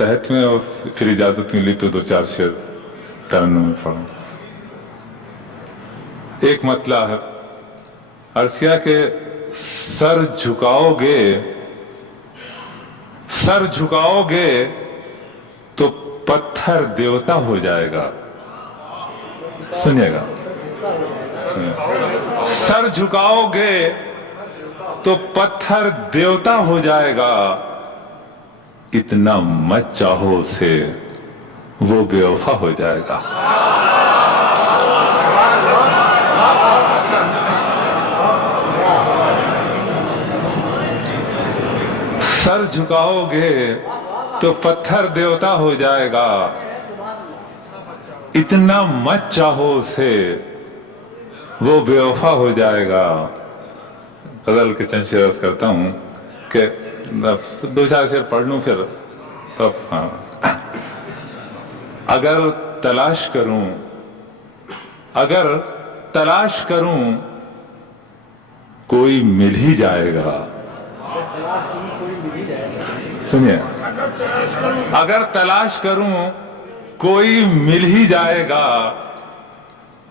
तहत में, और फिर इजाजत मिली तो दो चार शेर तरन्नुम में पढ़ूं। एक मतला है, अर्ज़ किया कि सर झुकाओगे तो पत्थर देवता हो जाएगा। सुनिएगा, सर झुकाओगे तो पत्थर देवता हो जाएगा, इतना मत चाहो उसे, वो बेवफा हो जाएगा। सर झुकाओगे तो पत्थर देवता हो जाएगा, इतना मत चाहो उसे, वो बेवफा हो जाएगा। गजल के चंद शेर करता हूं कि दो चार शेर पढ़ लूं फिर तब। हाँ, अगर तलाश करूं कोई मिल ही जाएगा। सुनिए, अगर तलाश करूं कोई मिल ही जाएगा,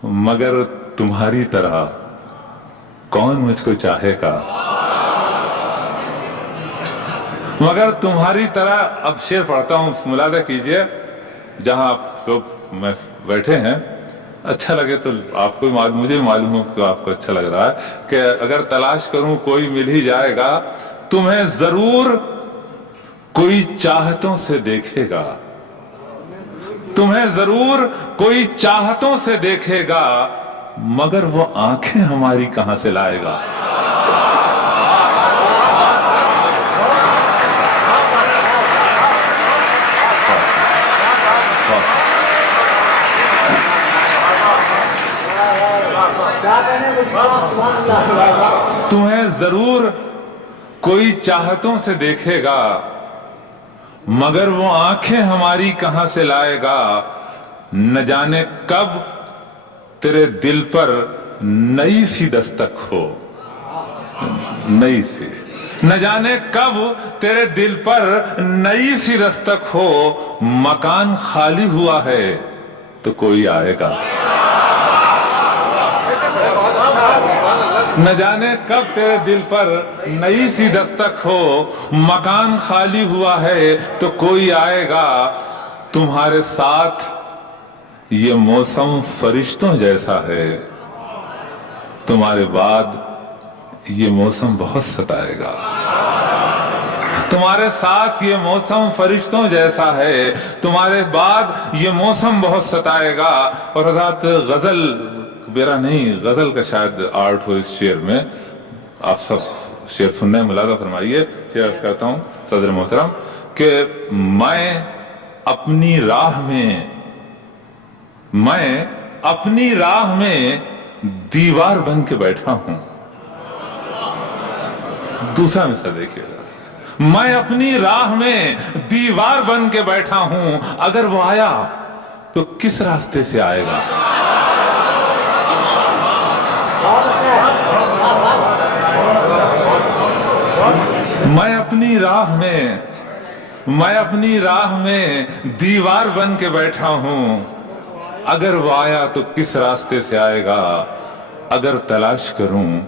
मगर तुम्हारी तरह कौन मुझको चाहेगा। मगर तुम्हारी तरह, अब शेर पढ़ता हूं, मुलादा कीजिए, जहां आप लोग मैं बैठे हैं, अच्छा लगे तो आपको मुझे मालूम हो कि आपको अच्छा लग रहा है, कि अगर तलाश करूं कोई मिल ही जाएगा, तुम्हें जरूर कोई चाहतों से देखेगा, तुम्हें जरूर कोई चाहतों से देखेगा, मगर वो आंखें हमारी कहां से लाएगा। तुम्हें जरूर कोई चाहतों से देखेगा, मगर वो आंखें हमारी कहां से लाएगा। न जाने कब तेरे दिल पर नई सी दस्तक हो, नई सी, न जाने कब तेरे दिल पर नई सी दस्तक हो, मकान खाली हुआ है तो कोई आएगा। न जाने कब तेरे दिल पर नई सी दस्तक हो, मकान खाली हुआ है तो कोई आएगा। तुम्हारे साथ ये मौसम फरिश्तों जैसा है, तुम्हारे बाद ये मौसम बहुत सताएगा। तुम्हारे साथ ये मौसम फरिश्तों जैसा है, तुम्हारे बाद ये मौसम बहुत सताएगा। और हज़रत गजल मेरा नहीं, गजल का शायद आर्ट हो इस शेर में। आप सब शेर सुनने मुलादा फरमाइए। शेर कहता हूं सदर मोहतरम कि मैं अपनी राह में दीवार बन के बैठा हूं। दूसरा मिसरा देखिएगा, मैं अपनी राह में दीवार बन के बैठा हूं, अगर वो आया तो किस रास्ते से आएगा। मैं अपनी राह में दीवार बन के बैठा हूं, अगर वो आया तो किस रास्ते से आएगा। अगर तलाश करूं,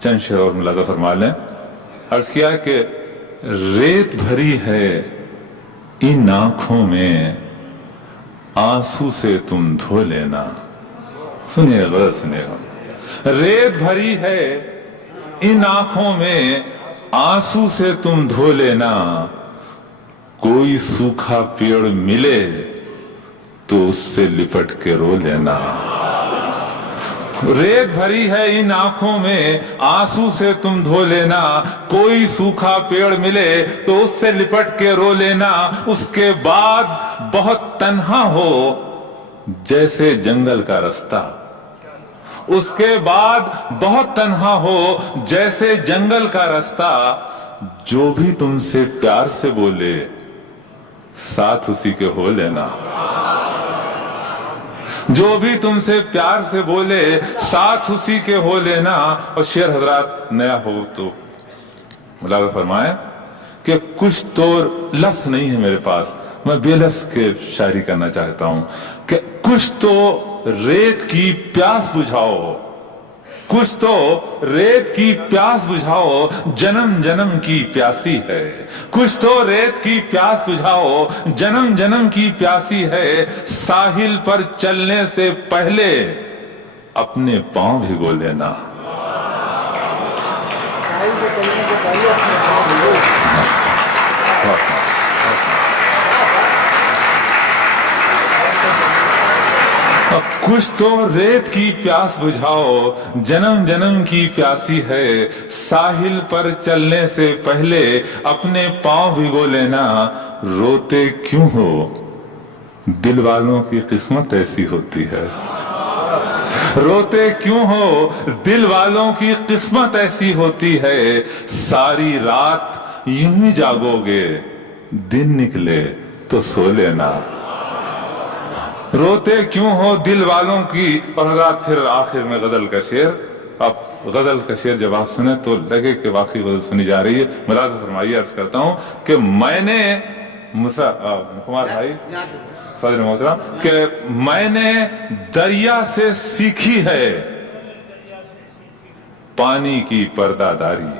चंद शेर और मुलादा फरमा लें। अर्ज किया कि रेत भरी है इन आंखों में, आंसू से तुम धो लेना। सुनिएगा, सुनिएगा, रेत भरी है इन आंखों में, आंसू से तुम धो लेना। कोई सूखा पेड़ मिले तो उससे लिपट के रो लेना। रेत भरी है इन आंखों में, आंसू से तुम धो लेना। कोई सूखा पेड़ मिले तो उससे लिपट के रो लेना। उसके बाद बहुत तन्हा हो जैसे जंगल का रास्ता, उसके बाद बहुत तन्हा हो जैसे जंगल का रास्ता। जो भी तुमसे प्यार से बोले साथ उसी के हो लेना। जो भी तुमसे प्यार से बोले साथ उसी के हो लेना। और शेर हजरात नया हो तो मुलादा फरमाए कि कुछ तो लफ्ज नहीं है मेरे पास, मैं बेलस के शायरी करना चाहता हूं कि कुछ तो रेत की प्यास बुझाओ, कुछ तो रेत की प्यास बुझाओ, जन्म जन्म की प्यासी है। कुछ तो रेत की प्यास बुझाओ, जन्म जन्म की प्यासी है। साहिल पर चलने से पहले अपने पांव भिगो लेना। कुछ तो रेत की प्यास बुझाओ, जन्म जन्म की प्यासी है। साहिल पर चलने से पहले अपने पांव भिगो लेना। रोते क्यों हो, दिल वालों की किस्मत ऐसी होती है। रोते क्यों हो, दिल वालों की किस्मत ऐसी होती है। सारी रात यूं ही जागोगे, दिन निकले तो सो लेना। रोते क्यों हो दिल वालों की। और हज़रात फिर आखिर में गजल का शेर। अब गजल का शेर जब आप सुने तो लगे कि वाकई गजल सुनी जा रही है। मुलाज़ा फरमाइए, अर्ज करता हूं कि मैंने मुखमार भाई सदर मोहतरम कि मैंने दरिया से सीखी है पानी की पर्दादारी।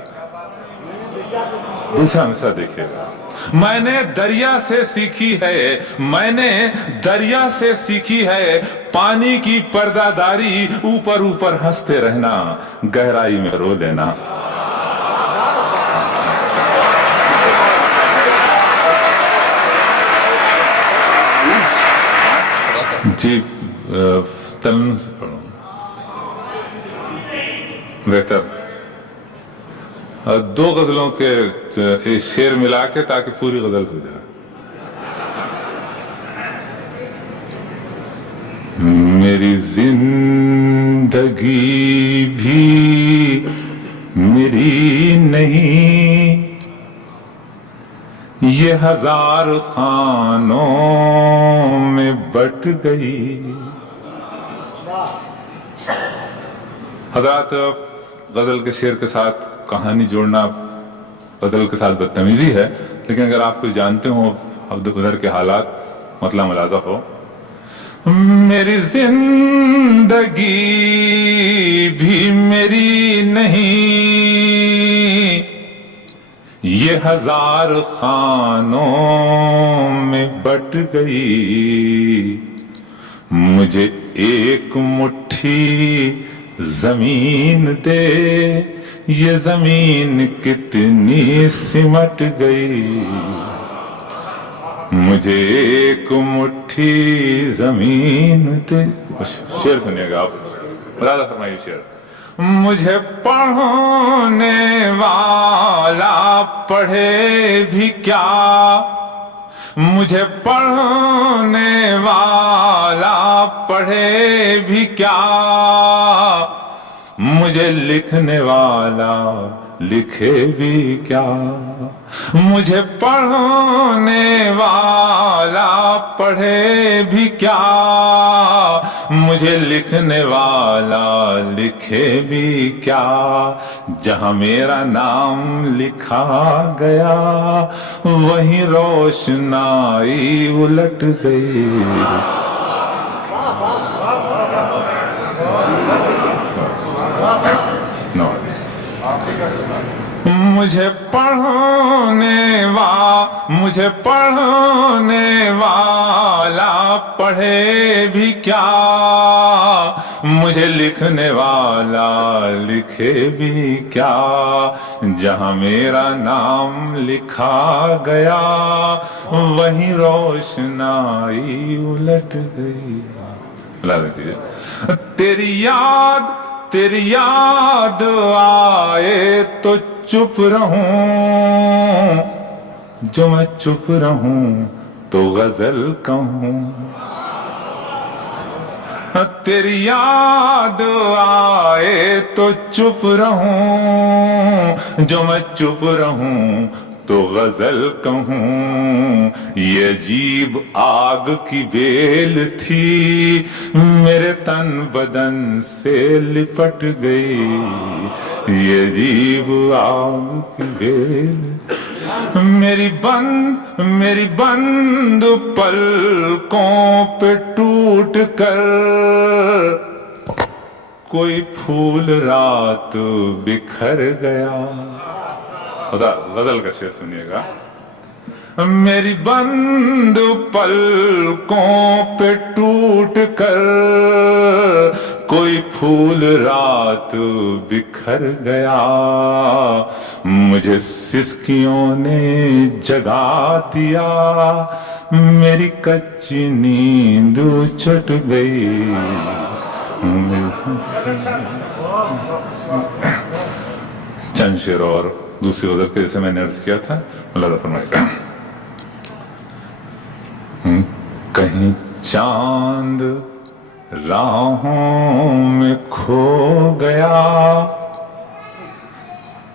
दूसरा मिसरा देखिएगा, मैंने दरिया से सीखी है, मैंने दरिया से सीखी है पानी की पर्दादारी। ऊपर ऊपर हंसते रहना, गहराई में रो लेना। जी तमिल से पढ़ो बेहतर। दो गजलों के शेर मिला के ताकि पूरी गजल हो जाए। मेरी जिंदगी भी मेरी नहीं, ये हजार खानों में बट गई। हज़रात गजल के शेर के साथ कहानी जोड़ना गजल के साथ बदतमीजी है, लेकिन अगर आप कुछ जानते हो अब उधर के हालात मतलब मुलाजा हो। मेरी जिंदगी भी मेरी नहीं, ये हजार खानों में बट गई। मुझे एक मुट्ठी जमीन दे, ये जमीन कितनी सिमट गई। मुझे एक मुट्ठी जमीन दे। शेर सुनिएगा आप, मुलाज़ा फरमाइए शेर। मुझे पढ़ने वाला पढ़े भी क्या, मुझे पढ़ने वाला पढ़े भी क्या, मुझे लिखने वाला लिखे भी क्या। मुझे पढ़ने वाला पढ़े भी क्या, मुझे लिखने वाला लिखे भी क्या। जहां मेरा नाम लिखा गया वहीं रोशनाई उलट गई। मुझे पढ़ने वाला पढ़े भी क्या, मुझे लिखने वाला लिखे भी क्या। जहां मेरा नाम लिखा गया वहीं रोशनाई उलट गई। तेरी याद आए तो चुप रहूं, जो मैं चुप रहूं तो गजल कहूं। तेरी याद आए तो चुप रहूं, जो मैं चुप रहूं तो गजल कहूं। ये अजीब आग की बेल थी मेरे तन बदन से लिपट गई। ये अजीब आग की बेल मेरी बंद पलकों पे टूट कर कोई फूल रात बिखर गया। गजल का शेर सुनिएगा। मेरी बंद पलकों पे टूट कर कोई फूल रात बिखर गया। मुझे सिसकियों ने जगा दिया, मेरी कच्ची नींद छुट गई। चंद शेर और दूसरी गजल के जैसे मैंने अर्ज किया था, अल्लाह फरमाएगा। कहीं चांद राहों में खो गया,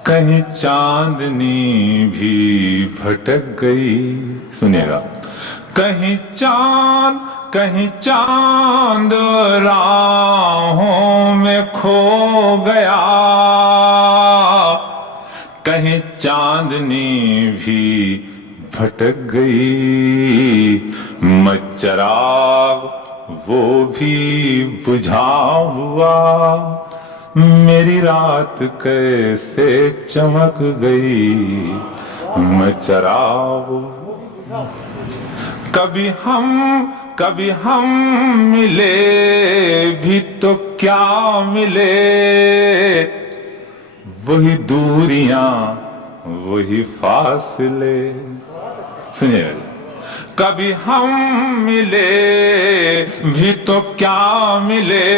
कहीं चांदनी भी भटक गई। सुनिएगा। कहीं चांद राहों में खो गया, कहीं चांदनी भी भटक गई। मचराग वो भी बुझा हुआ, मेरी रात कैसे चमक गई। मचराग कभी हम मिले भी तो क्या मिले, वही दूरियां वही फासले। सुनिए। कभी हम मिले भी तो क्या मिले,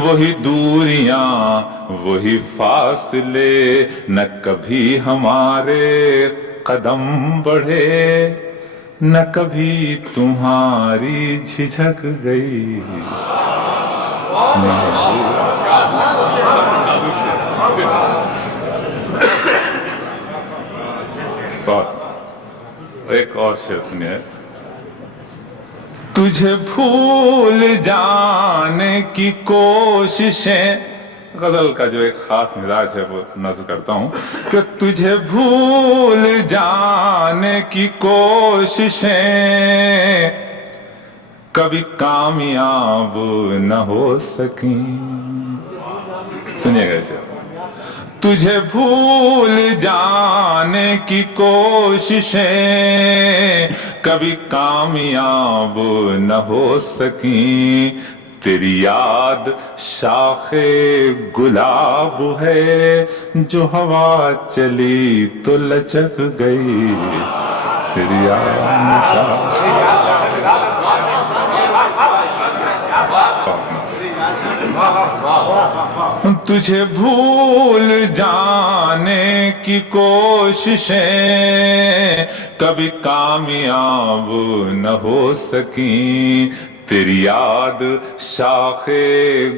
वही दूरियां वही फासले। न कभी हमारे कदम बढ़े, न कभी तुम्हारी झिझक गई। एक और शेर सुनिए। तुझे भूल जाने की कोशिशें, गजल का जो एक खास मिजाज है वो नज़र करता हूं कि तुझे भूल जाने की कोशिशें कभी कामयाब न हो सकी। सुनिएगा इसे। तुझे भूल जाने की कोशिशें कभी कामयाब न हो सकी। तेरी याद शाखे गुलाब है, जो हवा चली तो लचक गई। तेरी याद तुझे भूल जाने की कोशिशें कभी कामयाब न हो सकी। तेरी याद शाखे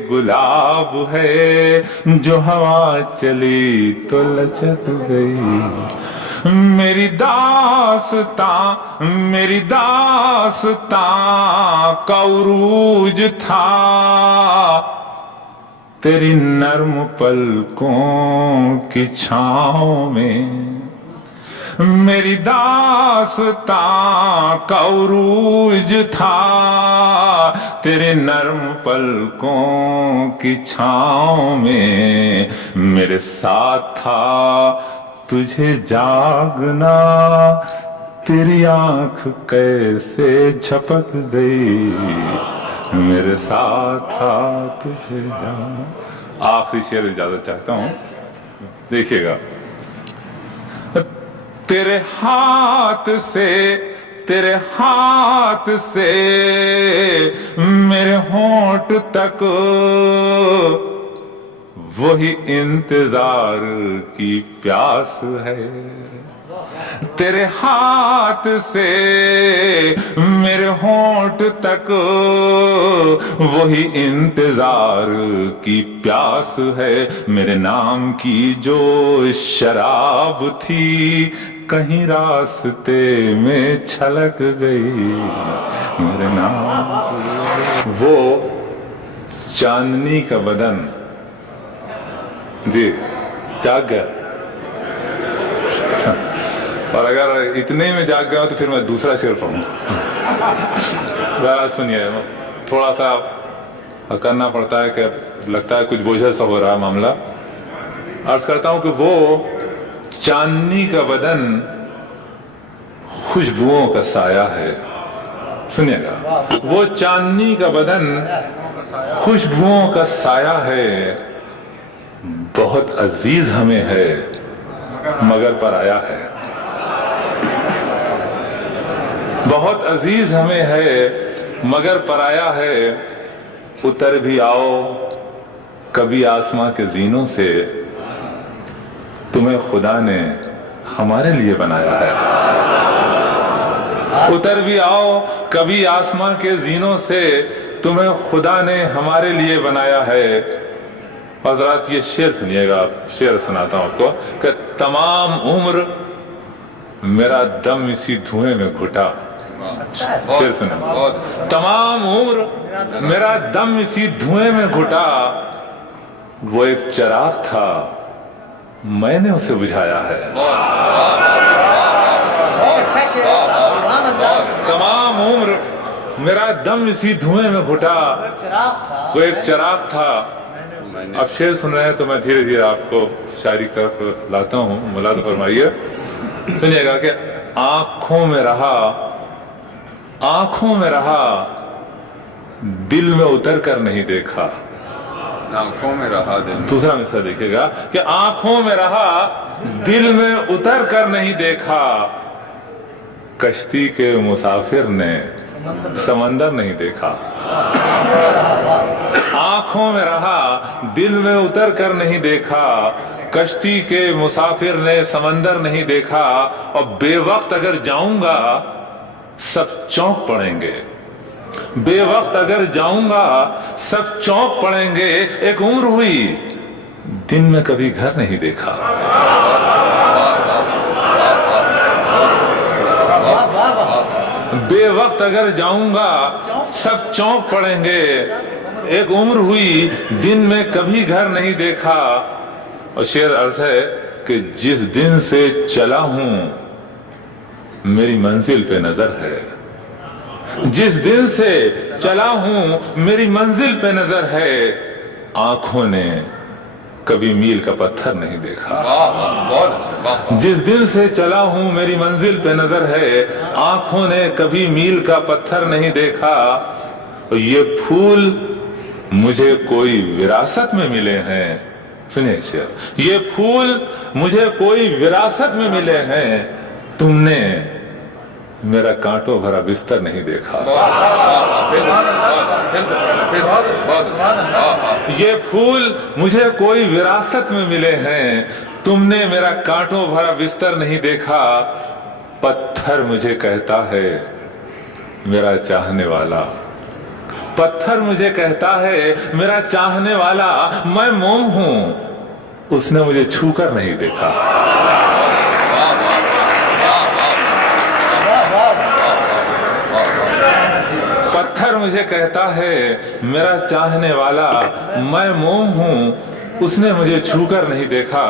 गुलाब है, जो हवा चली तो लचक गई। मेरी दास्तां का उरूज था तेरी नर्म पलकों की छाँव में। मेरी दास्तां का उरूज था तेरे नर्म पलकों की छाँव में। मेरे साथ था तुझे जागना, तेरी आंख कैसे झपक गई। मेरे साथ था तुझे जागना। आखिरी शेर इजाजत चाहता हूं, देखिएगा। तेरे हाथ से मेरे होंठ तक वही इंतजार की प्यास है। तेरे हाथ से मेरे होंठ तक वही इंतजार की प्यास है। मेरे नाम की जो शराब थी कहीं रास्ते में छलक गई। मेरे नाम वो चांदनी का बदन जी जाग गया। और अगर इतने में जाग गया तो फिर मैं दूसरा शेर पढ़ूं। सुनिए, थोड़ा सा करना पड़ता है कि लगता है कुछ बोझल सा हो रहा है मामला। अर्ज करता हूं कि वो चांदनी का बदन खुशबुओं का साया है। सुनिएगा, वो चांदनी का बदन खुशबुओं का साया है, बहुत अजीज हमें है मगर पराया है। बहुत अजीज हमें है मगर पराया है। उतर भी आओ कभी आसमां के जीनों से, तुम्हें खुदा ने हमारे लिए बनाया है। उतर भी आओ कभी आसमां के जीनों से, तुम्हें खुदा ने हमारे लिए बनाया है। हजरात ये शेर सुनिएगा, शेर सुनाता हूं आपको कि तमाम उम्र मेरा दम इसी धुएं में घुटा। शेर सुना, तमाम उम्र मेरा दम इसी धुएं में घुटा। वो एक चिराग था मैंने उसे बुझाया है। तमाम उम्र मेरा दम इसी धुएं में घुटा, वो एक चिराग था। अब शेर सुन रहे हैं तो मैं धीरे धीरे आपको शायरी की तरफ लाता हूँ, मुलाद फरमाइए। सुनिएगा कि आंखों में रहा दिल में उतर कर नहीं देखा। आंखों में रहा दिल, दूसरा मिसरा देखिएगा कि आंखों में रहा दिल में उतर कर नहीं देखा। कश्ती के मुसाफिर ने समंदर नहीं देखा। आंखों में रहा दिल में उतर कर नहीं देखा। कश्ती के मुसाफिर ने समंदर नहीं देखा। और बेवक्त अगर जाऊंगा सब चौंक पड़ेंगे। बेवक्त अगर जाऊंगा सब चौंक पड़ेंगे। एक उम्र हुई दिन में कभी घर नहीं देखा। बेवक्त अगर जाऊंगा सब चौंक पड़ेंगे। एक उम्र हुई दिन में कभी घर नहीं देखा। और शेर अर्ज है कि जिस दिन से चला हूं मेरी मंजिल पे नजर है। जिस दिन से चला हूं मेरी मंजिल पे नजर है। आंखों ने कभी मील का पत्थर नहीं देखा। जिस दिन से चला हूं मेरी मंजिल पे नजर है। आंखों ने कभी मील का पत्थर नहीं देखा। और ये फूल मुझे कोई विरासत में मिले हैं। सुनिए शेर, ये फूल मुझे कोई विरासत में मिले हैं। तुमने मेरा कांटों भरा बिस्तर नहीं देखा। ये फूल मुझे कोई विरासत में मिले हैं। तुमने मेरा कांटों भरा बिस्तर नहीं देखा। पत्थर मुझे कहता है मेरा चाहने वाला। पत्थर मुझे कहता है मेरा चाहने वाला। मैं मोम हूं उसने मुझे छूकर नहीं देखा। पत्थर मुझे कहता है मेरा चाहने वाला। मैं मोम हूं उसने मुझे छूकर नहीं देखा।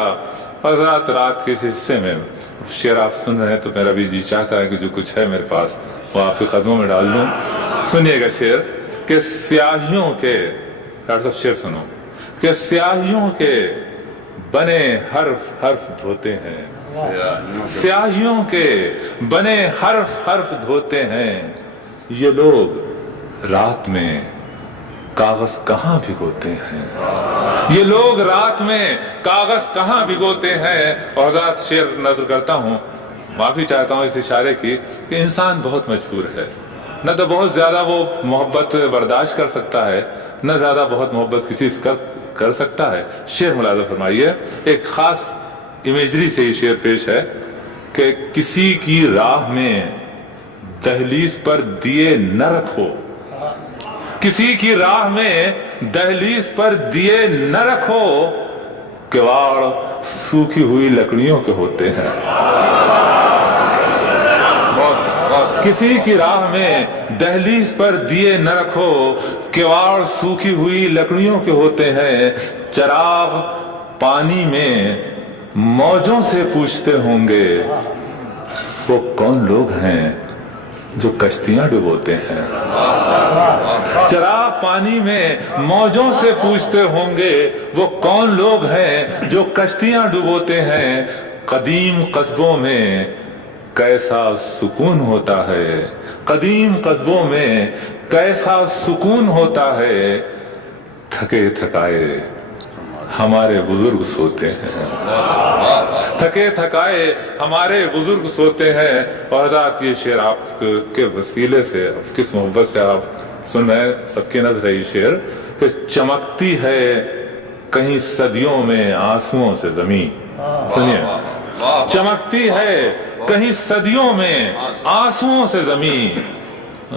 और रात के इस हिस्से में शेर आप सुन रहे हैं तो मेरा भी जी चाहता है कि जो कुछ है मेरे पास वो आपके कदमों में डाल दूं। सुनिएगा शेर कि स्याहियों के, डॉक्टर साहब शेर सुनो, कि स्याहियों के बने हर्फ हर्फ धोते हैं। स्याहियों के बने हर्फ हर्फ धोते हैं। ये लोग रात में कागज कहां भिगोते हैं। ये लोग रात में कागज कहां भिगोते हैं। और हज़रात शेर नजर करता हूं, माफी चाहता हूं इस इशारे की कि इंसान बहुत मजबूर है। न तो बहुत ज्यादा वो मोहब्बत बर्दाश्त कर सकता है, न ज्यादा बहुत मोहब्बत किसी से कर सकता है। शेर मुलाज़ा फरमाइए, एक खास इमेजरी से ये शेर पेश है कि किसी की राह में दहलीज पर दिए न रखो। किसी की राह में दहलीज पर दिए न रखो। किवाड़ सूखी हुई लकड़ियों के होते हैं। किसी की राह में दहलीज पर दिए न रखो। किवाड़ सूखी हुई लकड़ियों के होते हैं। चिराग पानी में मौजों से पूछते होंगे वो कौन लोग हैं जो कश्तियां डुबोते हैं। चराग पानी में मौजों से पूछते होंगे वो कौन लोग हैं जो कश्तियां डुबोते हैं। कदीम कस्बों में कैसा सुकून होता है, कदीम कस्बों में कैसा सुकून होता है। थके थकाए हमारे बुजुर्ग सोते हैं, थके थकाए हमारे बुजुर्ग सोते हैं। और हज़रात ये शेर आपके वसीले से, किस मोहब्बत से आप सुन रहे हैं, सबकी नजर है ये शेर कि चमकती है कहीं सदियों में आंसुओं से जमीन। सुनिए, चमकती है कहीं सदियों में आंसुओं से जमीन।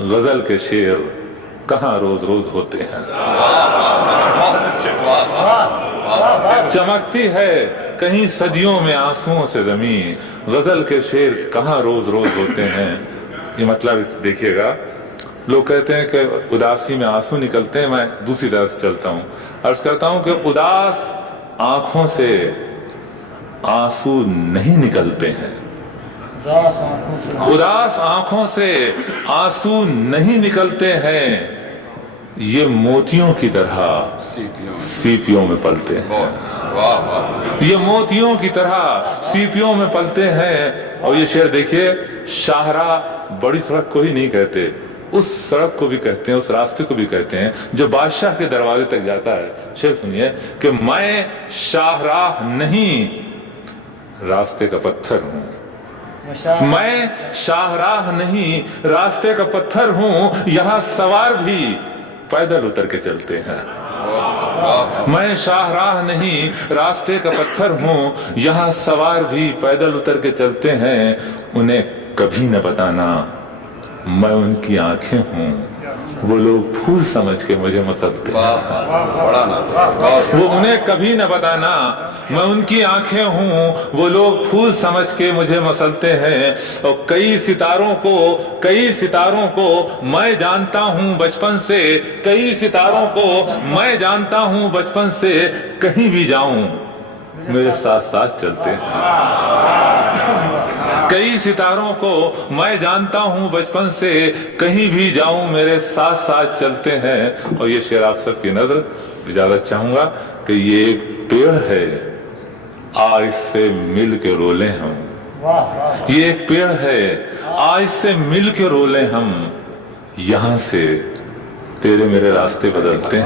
गजल के शेर कहाँ रोज रोज होते हैं। चमकती है कहीं सदियों में आंसुओं से जमीन, गजल के शेर कहाँ रोज रोज होते हैं। ये मतलब देखिएगा, लोग कहते हैं कि उदासी में आंसू निकलते हैं, मैं दूसरी तरह से चलता हूँ, अर्ज करता हूँ कि उदास आंखों से आंसू नहीं निकलते हैं, उदास आंखों से आंसू नहीं निकलते हैं। ये मोतियों की तरह सीपियों में पलते हैं, ये मोतियों की तरह सीपियों में पलते हैं। और ये शेर देखिए, शाहराह बड़ी सड़क को ही नहीं कहते, उस सड़क को भी कहते हैं, उस रास्ते को भी कहते हैं जो बादशाह के दरवाजे तक जाता है। शेर सुनिए कि मैं शाहराह नहीं रास्ते का पत्थर हूं, मैं शाहराह नहीं रास्ते का पत्थर हूं, यहां सवार भी पैदल उतर के चलते हैं। मैं शाहराह नहीं रास्ते का पत्थर हूं, यहां सवार भी पैदल उतर के चलते हैं। उन्हें कभी न बताना मैं उनकी आंखें हूं, वो लोग फूल समझ के मुझे मसलते हैं। वो उन्हें कभी न बताना मैं उनकी आंखें हूं, वो लोग फूल समझ के मुझे मसलते हैं। और कई सितारों को मैं जानता हूं बचपन से, कई सितारों को मैं जानता हूं बचपन से। कहीं भी जाऊं मेरे साथ साथ चलते हैं। कई सितारों को मैं जानता हूं बचपन से, कहीं भी जाऊं मेरे साथ साथ चलते हैं। और ये शेर आप सबकी नजर इजाजत चाहूंगा कि ये एक पेड़ है, आ इससे मिल के रोले हम। ये एक पेड़ है, आ इससे मिल के रोले हम। यहां से तेरे मेरे रास्ते बदलते हैं।